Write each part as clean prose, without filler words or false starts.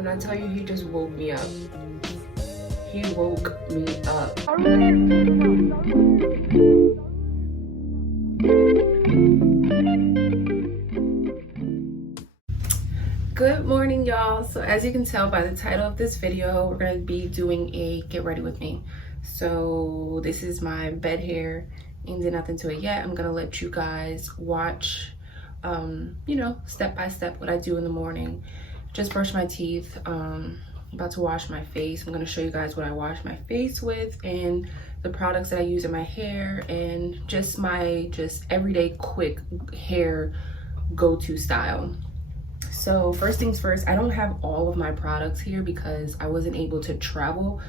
When I tell you he just woke me up. He woke me up. Good morning, y'all. So as you can tell by the title of this video, we're going to be doing a get ready with me. So this is my bed hair. Ain't did nothing to it yet. I'm going to let you guys watch, you know, step by step what I do in the morning. Just brush my teeth. About to wash my face. I'm going to show you guys what I wash my face with and the products that I use in my hair and just my everyday quick hair go-to style. So first things first, I don't have all of my products here because I wasn't able to travel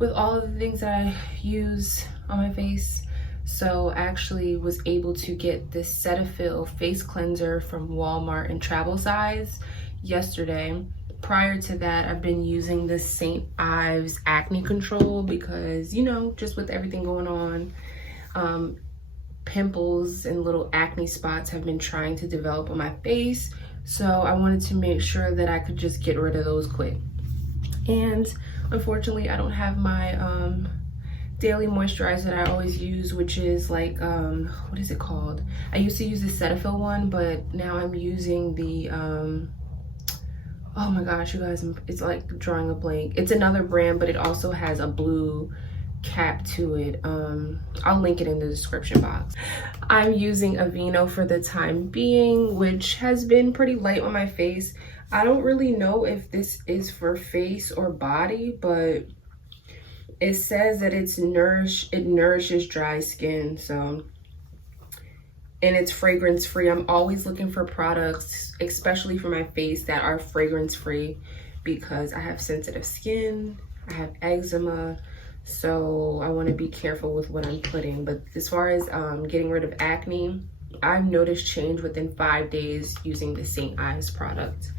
with all of the things that I use on my face. So I actually was able to get this Cetaphil face cleanser from Walmart in travel size yesterday. Prior to that, I've been using this St. Ives acne control because, you know, just with everything going on, pimples and little acne spots have been trying to develop on my face. So I wanted to make sure that I could just get rid of those quick. And unfortunately, I don't have my daily moisturizer that I always use, which is like, what is it called? I used to use the Cetaphil one, but now I'm using the, oh my gosh, you guys, it's like drawing a blank. It's another brand, but it also has a blue cap to it. I'll link it in the description box. I'm using Aveeno for the time being, which has been pretty light on my face. I don't really know if this is for face or body, but it says that it nourishes dry skin. So, and it's fragrance free. I'm always looking for products, especially for my face, that are fragrance free because I have sensitive skin, I have eczema, so I want to be careful with what I'm putting. But as far as getting rid of acne, I've noticed change within 5 days using the St. Ives product.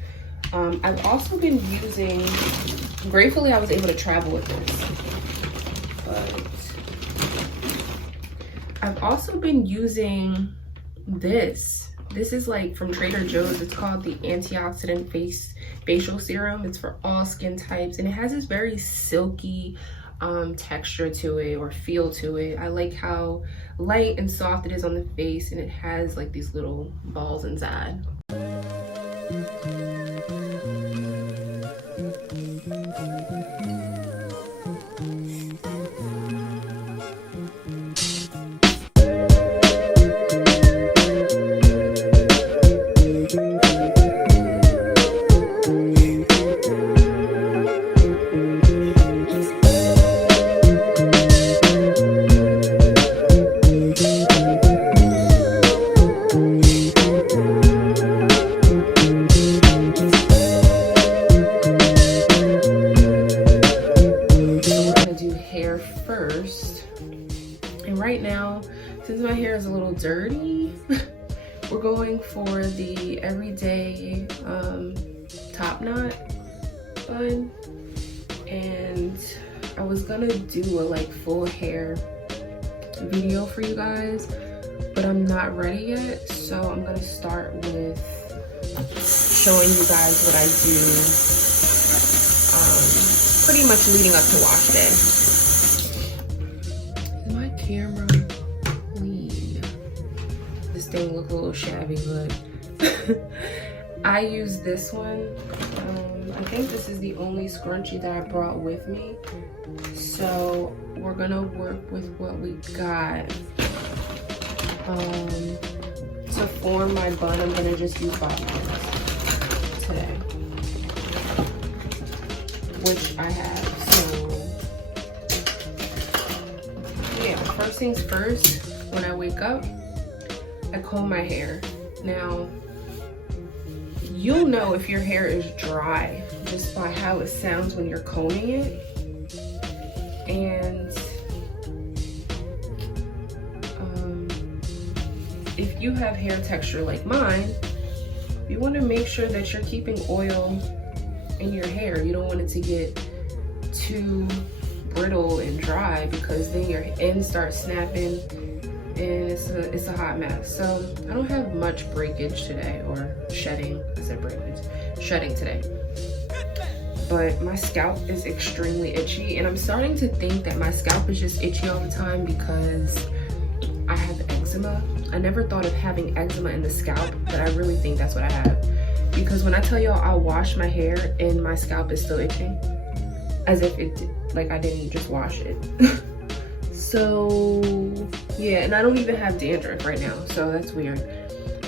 I've also been using, gratefully I was able to travel with this, but I've also been using this is like from Trader Joe's. It's called the antioxidant facial serum. It's for all skin types, and it has this very silky texture to it, or feel to it. I like how light and soft it is on the face, and it has like these little balls inside. Since my hair is a little dirty, we're going for the everyday top knot bun. And I was gonna do a like full hair video for you guys, but I'm not ready yet. So I'm gonna start with showing you guys what I do pretty much leading up to wash day. Is my camera clean? This thing looks a little shabby, but I use this one. I think this is the only scrunchie that I brought with me. So we're gonna work with what we got. To form my bun, I'm gonna just use bobby pins today, which I have. So yeah, first things first, when I wake up, I comb my hair. Now, you'll know if your hair is dry just by how it sounds when you're combing it. And if you have hair texture like mine, you want to make sure that you're keeping oil in your hair. You don't want it to get too brittle and dry, because then your ends start snapping and it's a hot mess. So I don't have much breakage today, or shedding. I said breakage. Shedding today. but my scalp is extremely itchy, and I'm starting to think that my scalp is just itchy all the time because I have eczema. I never thought of having eczema in the scalp, but I really think that's what I have. Because when I tell y'all I'll wash my hair and my scalp is still itching, as if like I didn't just wash it. So yeah, and I don't even have dandruff right now, so that's weird.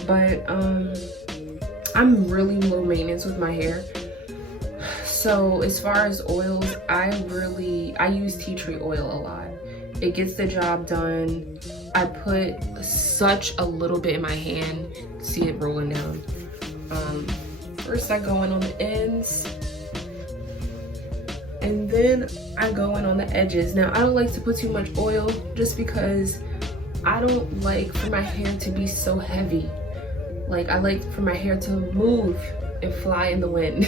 But I'm really low maintenance with my hair. So as far as oils, I use tea tree oil a lot. It gets the job done. I put such a little bit in my hand. See it rolling down. First I go in on the ends, and then I go in on the edges. Now I don't like to put too much oil just because I don't like for my hair to be so heavy. Like, I like for my hair to move and fly in the wind.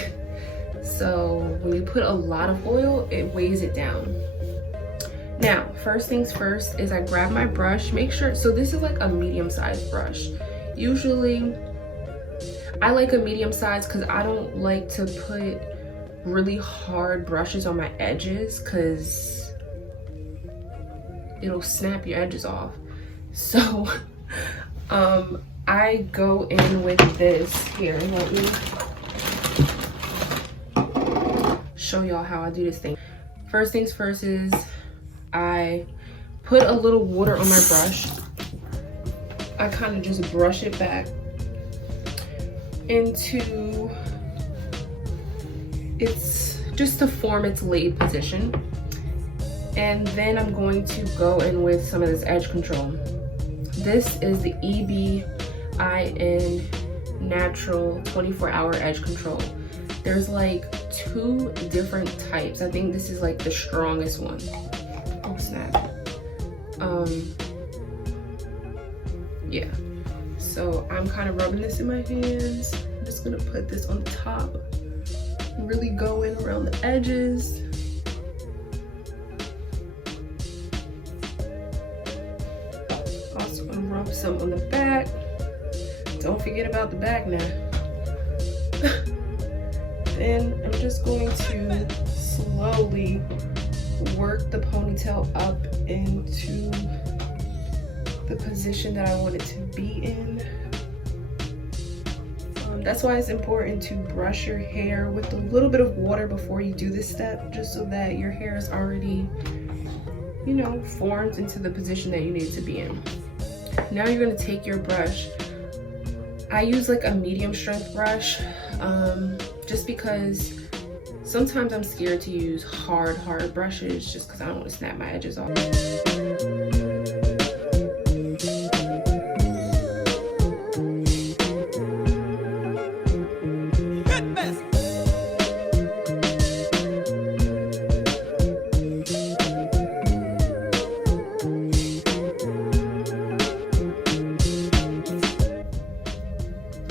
So when you put a lot of oil, it weighs it down. Now, first things first is I grab my brush, make sure, so this is like a medium-sized brush. Usually, I like a medium size because I don't like to put really hard brushes on my edges because it'll snap your edges off. So, I go in with this here. Let me show y'all how I do this thing. First things first is I put a little water on my brush. I kind of just brush it back into just to form its laid position. And then I'm going to go in with some of this edge control. This is the EBIN Natural 24-Hour Edge Control. There's like 2 different types. I think this is like the strongest one. Oh snap. Yeah. So I'm kind of rubbing this in my hands. I'm just gonna put this on the top. Really go in around the edges. Also gonna rub some on the back. Don't forget about the back now. Then I'm just going to slowly work the ponytail up into the position that I want it to be in. That's why it's important to brush your hair with a little bit of water before you do this step, just so that your hair is already, you know, formed into the position that you need it to be in. Now you're going to take your brush. I use like a medium strength brush, just because sometimes I'm scared to use hard brushes just because I don't want to snap my edges off.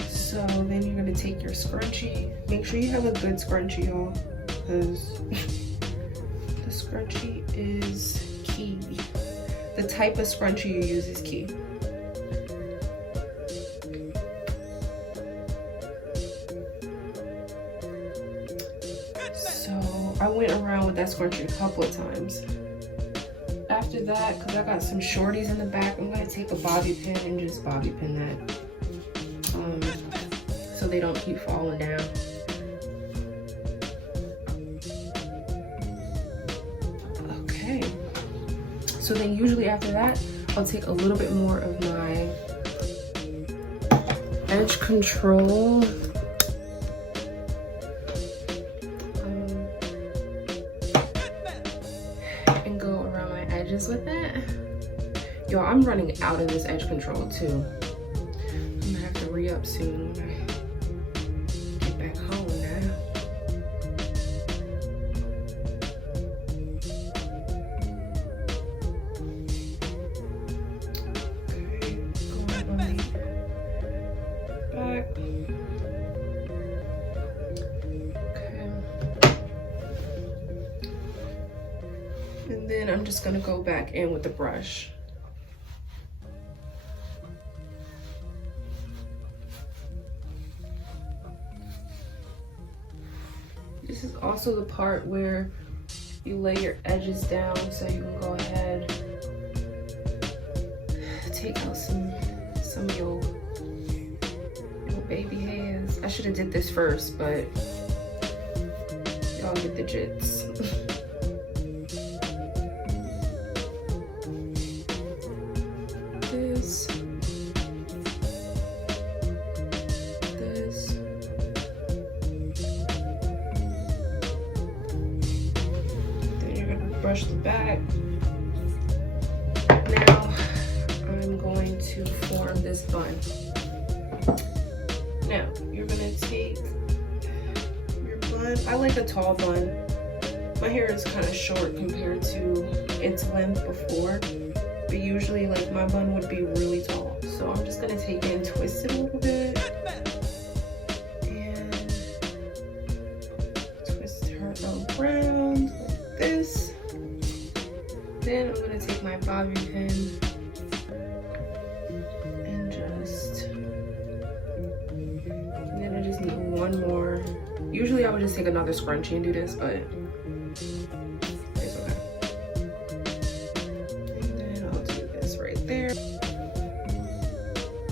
So then you're going to take your scrunchie. Make sure you have a good scrunchie, y'all, because the scrunchie is key. The type of scrunchie you use is key. So I went around with that scrunchie a couple of times. After that, because I got some shorties in the back, I'm going to take a bobby pin and just bobby pin that. So they don't keep falling down. Okay. So then usually after that, I'll take a little bit more of my edge control. And go around my edges with it. Yo, I'm running out of this edge control too. I'm gonna have to re-up soon when I get back home now. Okay, going on the back. Okay. And then I'm just gonna go back in with the brush. This is also the part where you lay your edges down, so you can go ahead, take out some of your baby hairs. I should have did this first, but y'all get the jits. This. Then you're gonna brush the back. Now I'm going to form this bun. Now you're gonna take your bun. I like a tall bun. My hair is kind of short compared to its length before, but usually like my bun would be really tall. So I'm just gonna take it and twist it a little bit and twist her around like this. Then I'm gonna take my bobby pin and then I just need one more. Usually I would just take another scrunchie and do this, but it's okay. And then I'll do this right there.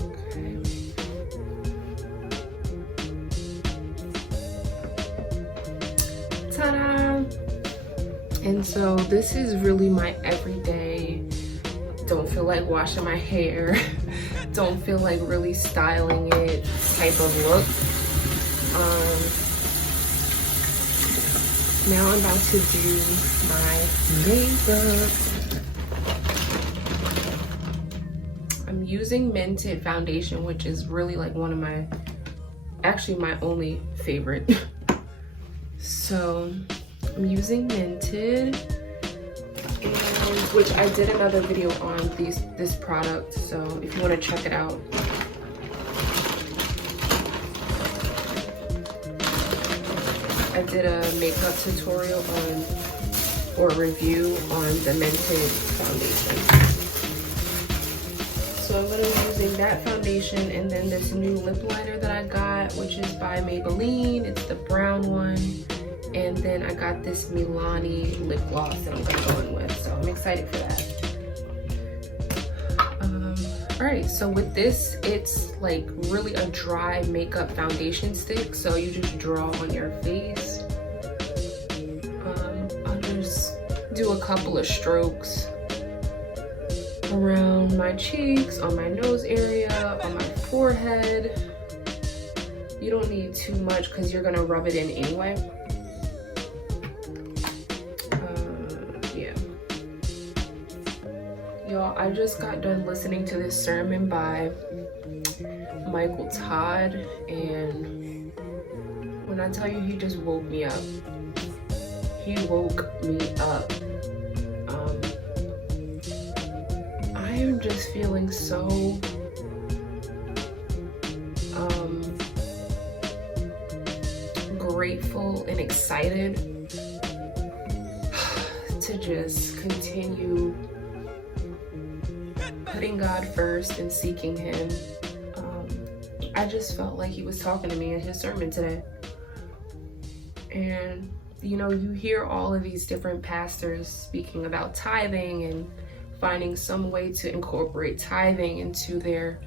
Okay. Ta-da! And so this is really my everyday, don't feel like washing my hair, don't feel like really styling it type of look. Now I'm about to do my makeup. I'm using Mented foundation, which is really like one of my, actually my only favorite. So I'm using Mented, and which I did another video on this product, so if you want to check it out. I did a makeup tutorial or review on the Mented foundation. So I'm going to be using that foundation and then this new lip liner that I got, which is by Maybelline. It's the brown one. And then I got this Milani lip gloss that I'm going to go in with. So I'm excited for that. Alright, so with this, it's like really a dry makeup foundation stick. So you just draw on your face. I'll just do a couple of strokes around my cheeks, on my nose area, on my forehead. You don't need too much because you're gonna rub it in anyway. Yeah. Y'all, I just got done listening to this sermon by Michael Todd, and when I tell you, he just woke me up. He woke me up. I am just feeling so grateful and excited to just continue putting God first and seeking Him. I just felt like He was talking to me in His sermon today. And you know, you hear all of these different pastors speaking about tithing and finding some way to incorporate tithing into their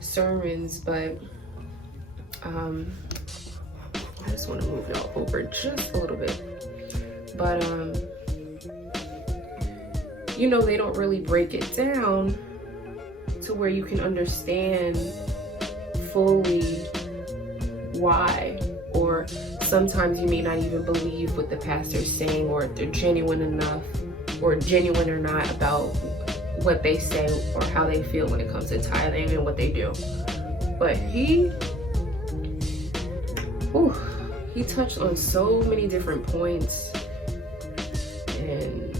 sermons, but I just want to move y'all over just a little bit. But you know, they don't really break it down to where you can understand fully why, or sometimes you may not even believe what the pastor's saying, or if they're genuine enough or genuine or not about what they say or how they feel when it comes to tithing and what they do. But he touched on so many different points, and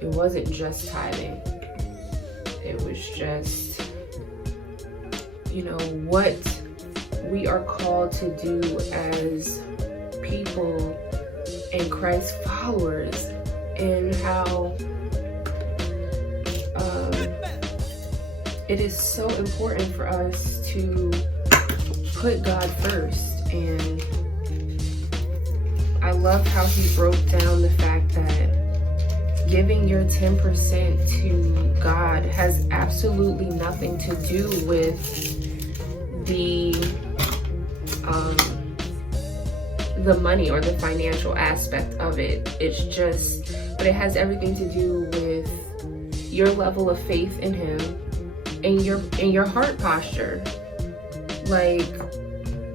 it wasn't just tithing. It was just, you know, what we are called to do as people and Christ followers, and how it is so important for us to put God first. And I love how he broke down the fact that giving your 10% to God has absolutely nothing to do with the money or the financial aspect of it. It's just, but it has everything to do with your level of faith in him and your heart posture. Like,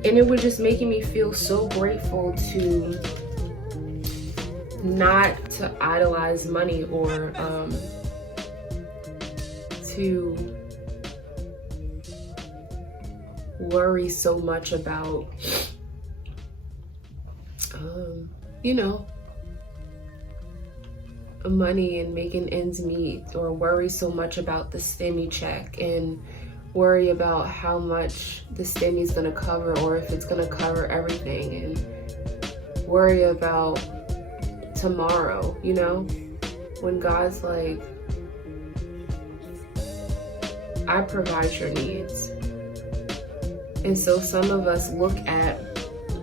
and it was just making me feel so grateful to not to idolize money or to worry so much about you know, money and making ends meet, or worry so much about the STEMI check and worry about how much the STEMI is going to cover, or if it's going to cover everything, and worry about tomorrow, you know, when God's like, I provide your needs. And so some of us look at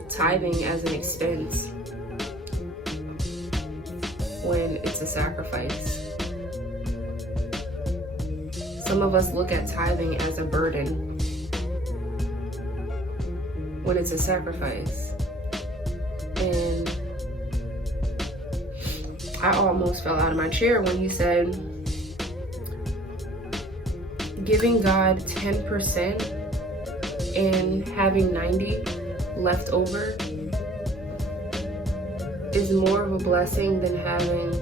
tithing as an expense when it's a sacrifice. Some of us look at tithing as a burden when it's a sacrifice. And I almost fell out of my chair when he said, giving God 10% and having 90 left over is more of a blessing than having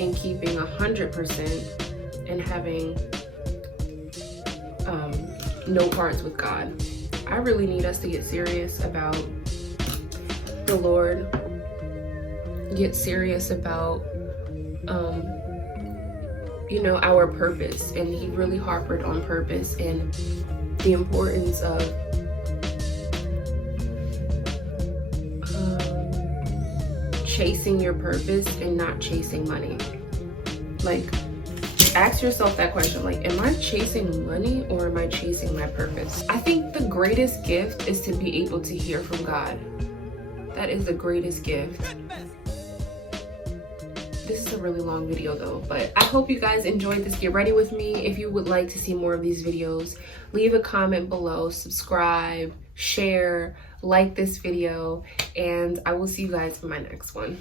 and keeping 100% and having no parts with God. I really need us to get serious about the Lord, get serious about you know, our purpose. And he really harped on purpose and the importance of chasing your purpose and not chasing money. Like, ask yourself that question, like, am I chasing money or am I chasing my purpose? I think the greatest gift is to be able to hear from God. That is the greatest gift. This is a really long video though, but I hope you guys enjoyed this Get Ready With Me. If you would like to see more of these videos, leave a comment below, subscribe, share, like this video, and I will see you guys in my next one.